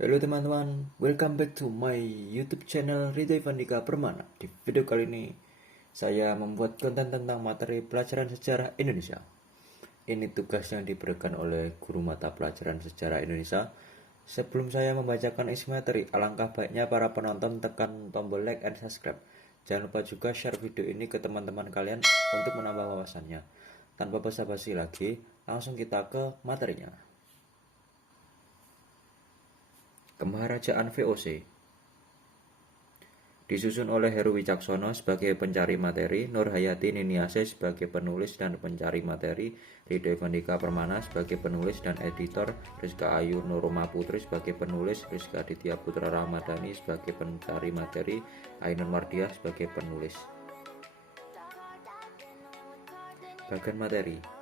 Halo teman-teman, welcome back to my YouTube channel Ridho Ivandika Permana. Di video kali ini, saya membuat konten tentang materi pelajaran sejarah Indonesia. Ini tugas yang diberikan oleh guru mata pelajaran sejarah Indonesia. Sebelum saya membacakan isi materi, alangkah baiknya para penonton tekan tombol like and subscribe. Jangan lupa juga share video ini ke teman-teman kalian untuk menambah wawasannya. Tanpa basa-basi lagi, langsung kita ke materinya. Kemaharajaan VOC disusun oleh Heru Wicaksono sebagai pencari materi, Nur Hayati Niniase sebagai penulis dan pencari materi, Ridho Ivandika Permana sebagai penulis dan editor, Rizka Ayu Nurma Putri sebagai penulis, Rizka Aditya Putra Ramadhani sebagai pencari materi, Ainun Mardiah sebagai penulis. Bagian materi.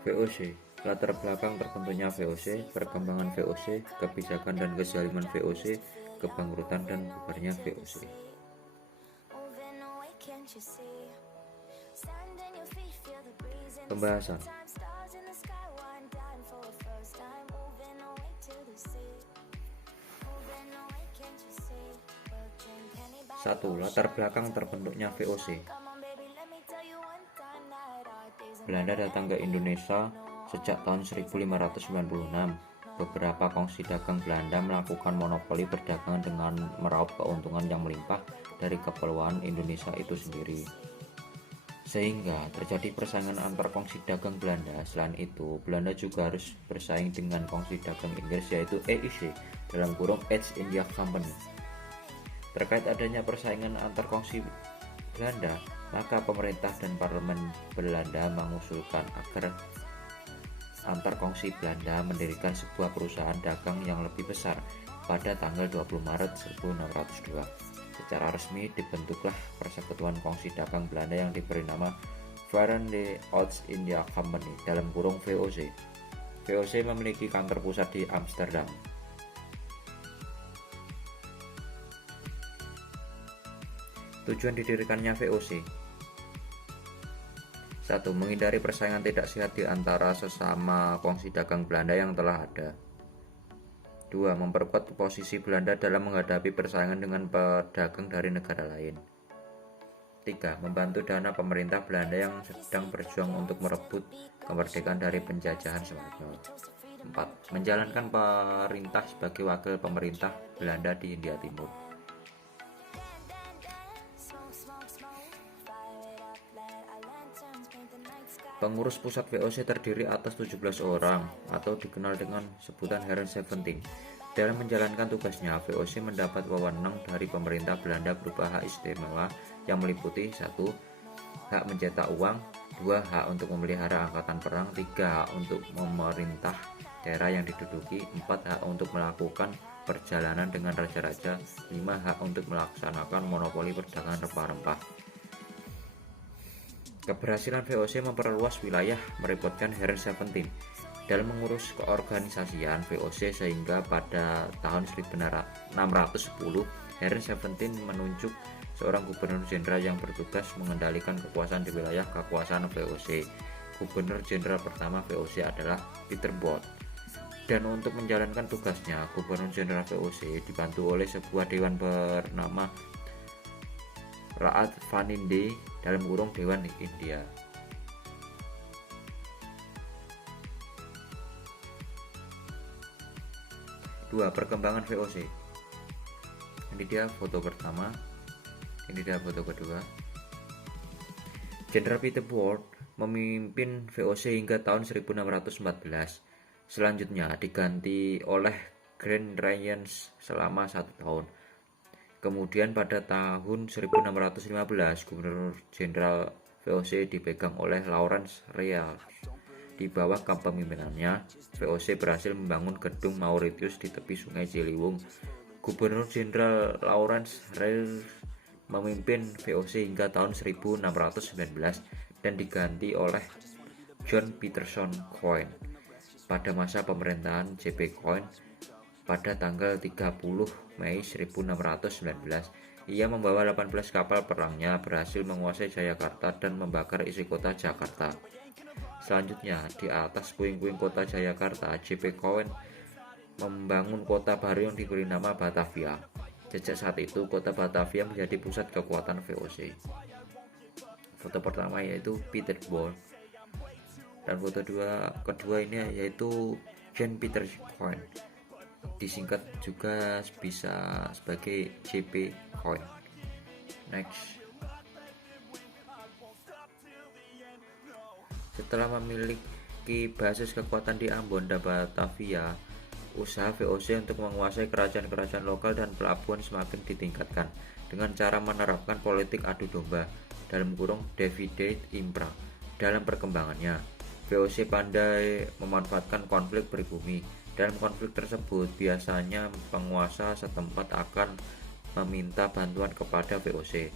VOC, latar belakang terbentuknya VOC, perkembangan VOC, kebijakan dan kezaliman VOC, kebangkrutan dan bubarnya VOC. Pembahasan. 1. Latar belakang terbentuknya VOC. Belanda datang ke Indonesia sejak tahun 1596. Beberapa kongsi dagang Belanda melakukan monopoli perdagangan dengan meraup keuntungan yang melimpah dari kepulauan Indonesia itu sendiri. Sehingga terjadi persaingan antar kongsi dagang Belanda. Selain itu, Belanda juga harus bersaing dengan kongsi dagang Inggris yaitu EIC dalam kurung East India Company. Terkait adanya persaingan antar kongsi Belanda, maka pemerintah dan parlemen Belanda mengusulkan agar antar kongsi Belanda mendirikan sebuah perusahaan dagang yang lebih besar pada tanggal 20 Maret 1602. Secara resmi dibentuklah Persekutuan Kongsi Dagang Belanda yang diberi nama Verenigde Oost India Company dalam kurung VOC. VOC memiliki kantor pusat di Amsterdam. Tujuan didirikannya VOC. 1. Menghindari persaingan tidak sehat di antara sesama kongsi dagang Belanda yang telah ada. 2. Memperkuat posisi Belanda dalam menghadapi persaingan dengan pedagang dari negara lain. 3. Membantu dana pemerintah Belanda yang sedang berjuang untuk merebut kemerdekaan dari penjajahan Spanyol. 4. Menjalankan perintah sebagai wakil pemerintah Belanda di India Timur. Pengurus pusat VOC terdiri atas 17 orang atau dikenal dengan sebutan Heren 17. Dalam menjalankan tugasnya, VOC mendapat wewenang dari pemerintah Belanda berupa hak istimewa yang meliputi 1. Hak mencetak uang, 2. Hak untuk memelihara angkatan perang, 3. Hak untuk memerintah daerah yang diduduki, 4. Hak untuk melakukan perjalanan dengan raja-raja, 5. Hak untuk melaksanakan monopoli perdagangan rempah-rempah. Keberhasilan VOC memperluas wilayah merepotkan Heren 17 dalam mengurus keorganisasian VOC sehingga pada tahun 1610 Heren 17 menunjuk seorang gubernur jenderal yang bertugas mengendalikan kekuasaan di wilayah kekuasaan VOC. Gubernur jenderal pertama VOC adalah Peter Both. Dan untuk menjalankan tugasnya, gubernur jenderal VOC dibantu oleh sebuah dewan bernama Raat Vaninde dalam kurung Dewan India. Dua, perkembangan VOC. Ini dia foto pertama, ini dia foto kedua. Jenderal Peter Both memimpin VOC hingga tahun 1614. Selanjutnya diganti oleh Grand Rayans selama 1 tahun. Kemudian pada tahun 1615, Gubernur Jenderal VOC dipegang oleh Lawrence Real. Di bawah kepemimpinannya, VOC berhasil membangun gedung Mauritius di tepi Sungai Ciliwung. Gubernur Jenderal Lawrence Real memimpin VOC hingga tahun 1619 dan diganti oleh John Peterson Coyne pada masa pemerintahan J.P. Coyne pada tanggal 30 Mei 1619. Ia membawa 18 kapal perangnya, berhasil menguasai Jayakarta dan membakar isi kota Jakarta. Selanjutnya, di atas puing-puing kota Jayakarta, J.P. Cowen membangun kota baru yang diberi nama Batavia. Sejak saat itu, kota Batavia menjadi pusat kekuatan VOC. Foto pertama yaitu Petersburg, dan foto kedua ini yaitu Jean Peter Cowen, disingkat juga bisa sebagai J.P. Cowen. Next. Setelah memiliki basis kekuatan di Ambon dan Batavia, usaha VOC untuk menguasai kerajaan-kerajaan lokal dan pelabuhan semakin ditingkatkan dengan cara menerapkan politik adu domba (divide impera). Dalam perkembangannya, VOC pandai memanfaatkan konflik pribumi. Dalam konflik tersebut, biasanya penguasa setempat akan meminta bantuan kepada VOC,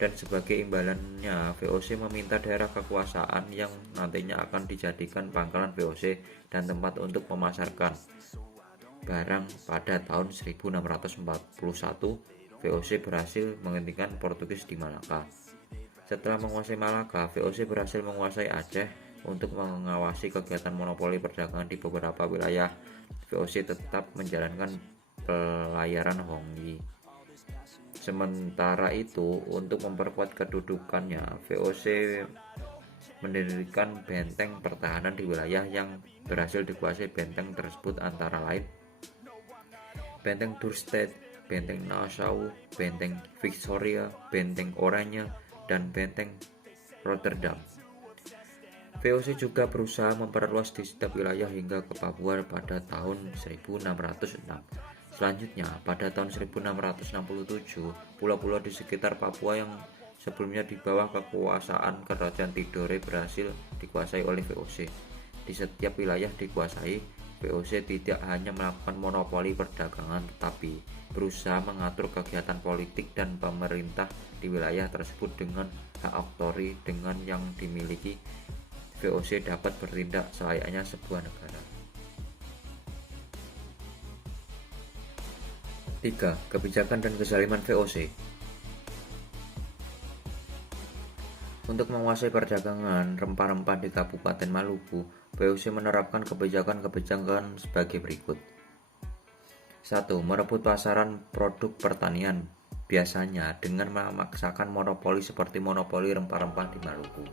dan sebagai imbalannya VOC meminta daerah kekuasaan yang nantinya akan dijadikan pangkalan VOC dan tempat untuk memasarkan barang. Pada tahun 1641, VOC berhasil menghentikan Portugis di Malaka. Setelah menguasai Malaka, VOC berhasil menguasai Aceh. Untuk mengawasi kegiatan monopoli perdagangan di beberapa wilayah, VOC tetap menjalankan pelayaran Hongyi. Sementara itu, untuk memperkuat kedudukannya, VOC mendirikan benteng pertahanan di wilayah yang berhasil dikuasai. Benteng tersebut antara lain Benteng Dürstedt, Benteng Nassau, Benteng Victoria, Benteng Oranje, dan Benteng Rotterdam. VOC juga berusaha memperluas di setiap wilayah hingga ke Papua pada tahun 1606. Selanjutnya, pada tahun 1667, pulau-pulau di sekitar Papua yang sebelumnya di bawah kekuasaan Kerajaan Tidore berhasil dikuasai oleh VOC. Di setiap wilayah dikuasai, VOC tidak hanya melakukan monopoli perdagangan, tetapi berusaha mengatur kegiatan politik dan pemerintah di wilayah tersebut dengan hak otori. Dengan yang dimiliki, VOC dapat bertindak selayaknya sebuah negara. 3. Kebijakan dan kezaliman VOC. Untuk menguasai perdagangan rempah-rempah di Kabupaten Maluku, VOC menerapkan kebijakan-kebijakan sebagai berikut. 1. Merebut pasaran produk pertanian, biasanya dengan memaksakan monopoli seperti monopoli rempah-rempah di Maluku.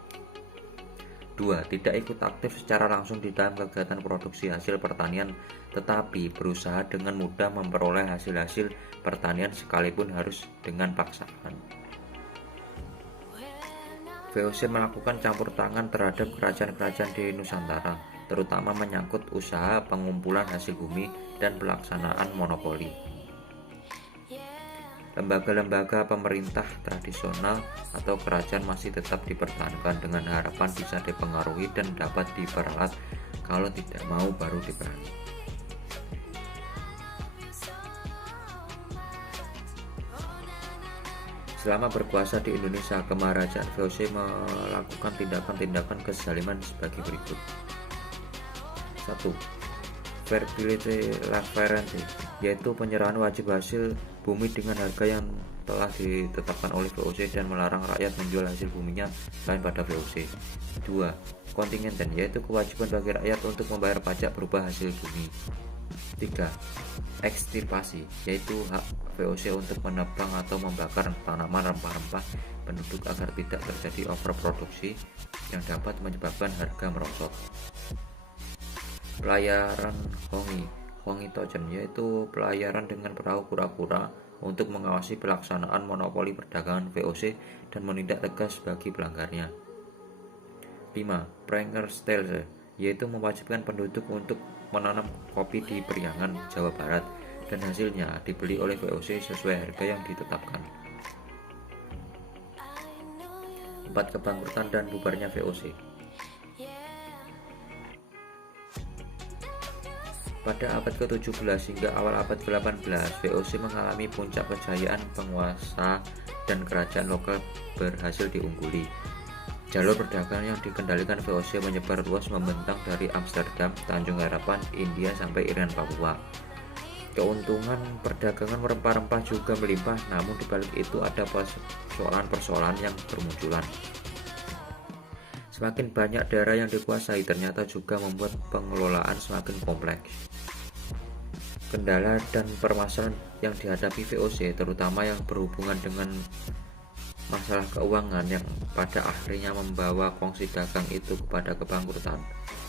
2. Tidak ikut aktif secara langsung di dalam kegiatan produksi hasil pertanian, tetapi berusaha dengan mudah memperoleh hasil-hasil pertanian sekalipun harus dengan paksaan. VOC melakukan campur tangan terhadap kerajaan-kerajaan di Nusantara, terutama menyangkut usaha pengumpulan hasil bumi dan pelaksanaan monopoli. Lembaga-lembaga pemerintah tradisional atau kerajaan masih tetap dipertahankan dengan harapan bisa dipengaruhi dan dapat diperalat, kalau tidak mau baru diperangi. Selama berkuasa di Indonesia, Kemaharajan VOC melakukan tindakan-tindakan kezaliman sebagai berikut. 1. Verbility Laferente, yaitu penyerahan wajib hasil bumi dengan harga yang telah ditetapkan oleh VOC dan melarang rakyat menjual hasil buminya lain pada VOC. 2. Kontingenten, yaitu kewajiban bagi rakyat untuk membayar pajak berupa hasil bumi. 3. Ekstirpasi, yaitu hak VOC untuk menebang atau membakar tanaman rempah-rempah penduduk agar tidak terjadi overproduksi yang dapat menyebabkan harga merosot. Pelayaran Hongyi Tojen, yaitu pelayaran dengan perahu kura-kura untuk mengawasi pelaksanaan monopoli perdagangan VOC dan menindak tegas bagi pelanggarnya. 5. Prenkerstelze, yaitu mewajibkan penduduk untuk menanam kopi di Priangan, Jawa Barat, dan hasilnya dibeli oleh VOC sesuai harga yang ditetapkan. 4. Kebangkrutan dan bubarnya VOC. Pada abad ke-17 hingga awal abad ke-18, VOC mengalami puncak kejayaan. Penguasa dan kerajaan lokal berhasil diungguli. Jalur perdagangan yang dikendalikan VOC menyebar luas, membentang dari Amsterdam, Tanjung Harapan, India sampai Irian Papua. Keuntungan perdagangan rempah-rempah juga melimpah, namun dibalik itu ada persoalan-persoalan yang bermunculan. Semakin banyak daerah yang dikuasai ternyata juga membuat pengelolaan semakin kompleks. Kendala dan permasalahan yang dihadapi VOC terutama yang berhubungan dengan masalah keuangan yang pada akhirnya membawa kongsi dagang itu kepada kebangkrutan.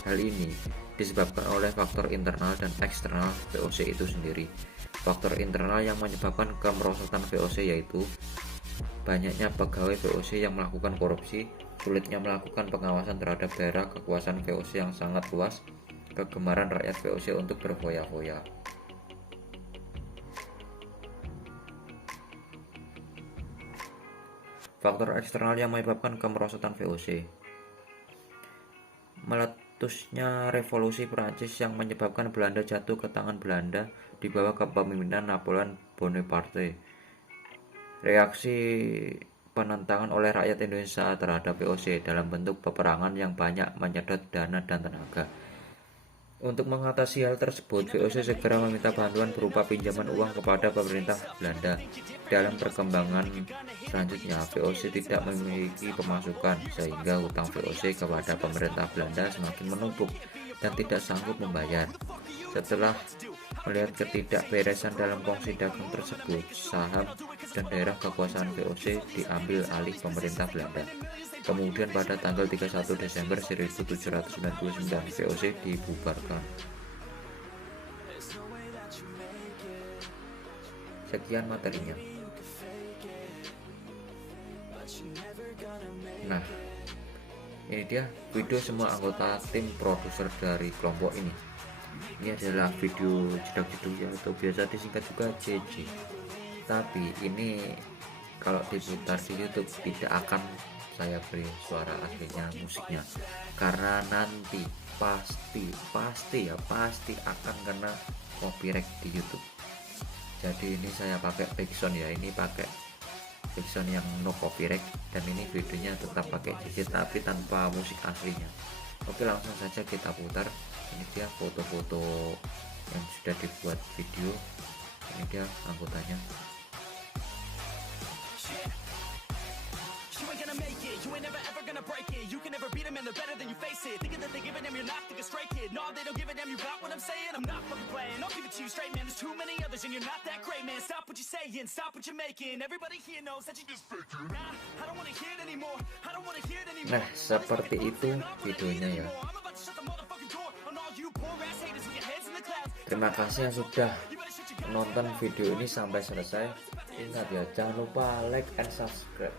Hal ini disebabkan oleh faktor internal dan eksternal VOC itu sendiri. Faktor internal yang menyebabkan kemerosotan VOC yaitu banyaknya pegawai VOC yang melakukan korupsi, sulitnya melakukan pengawasan terhadap daerah kekuasaan VOC yang sangat luas, kegemaran rakyat VOC untuk berfoya-foya. Faktor eksternal yang menyebabkan kemerosotan VOC: meletusnya revolusi Prancis yang menyebabkan Belanda jatuh ke tangan Belanda di bawah kepemimpinan Napoleon Bonaparte. Reaksi penentangan oleh rakyat Indonesia terhadap VOC dalam bentuk peperangan yang banyak menyedot dana dan tenaga. Untuk mengatasi hal tersebut, VOC segera meminta bantuan berupa pinjaman uang kepada pemerintah Belanda. Dalam perkembangan selanjutnya, VOC tidak memiliki pemasukan, sehingga hutang VOC kepada pemerintah Belanda semakin menumpuk dan tidak sanggup membayar. Setelah melihat ketidakberesan dalam kongsi dagang tersebut, saham dan daerah kekuasaan VOC diambil alih pemerintah Belanda. Kemudian pada tanggal 31 Desember 1799 VOC dibubarkan. Sekian materinya. Nah, ini dia video semua anggota tim produser dari kelompok ini. Ini adalah video jedak-jeduknya atau biasa disingkat juga JJ. Tapi ini kalau diputar di YouTube tidak akan saya beri suara aslinya musiknya, karena nanti pasti akan kena copyright di YouTube. Jadi ini saya pakai backsound ya, ini pakai backsound yang no copyright, dan ini videonya tetap pakai JJ tapi tanpa musik aslinya. Oke, langsung saja kita putar. Ini dia foto-foto yang sudah dibuat video. Ini dia anggotanya. Nah, seperti itu videonya ya. Terima kasih yang sudah menonton video ini sampai selesai. Ingat ya, jangan lupa like and subscribe,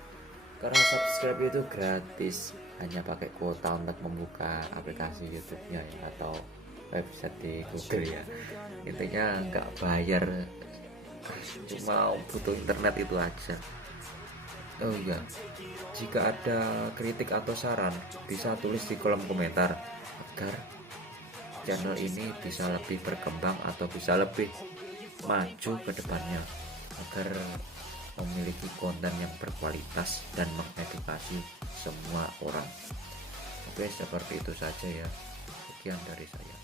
karena subscribe itu gratis, hanya pakai kuota untuk membuka aplikasi YouTube-nya ya, atau website di Google ya. Intinya nggak bayar, cuma butuh internet itu aja. Oh iya, jika ada kritik atau saran bisa tulis di kolom komentar agar channel ini bisa lebih berkembang atau bisa lebih maju ke depannya, agar memiliki konten yang berkualitas dan mengedukasi semua orang. Oke, seperti itu saja ya. Sekian dari saya.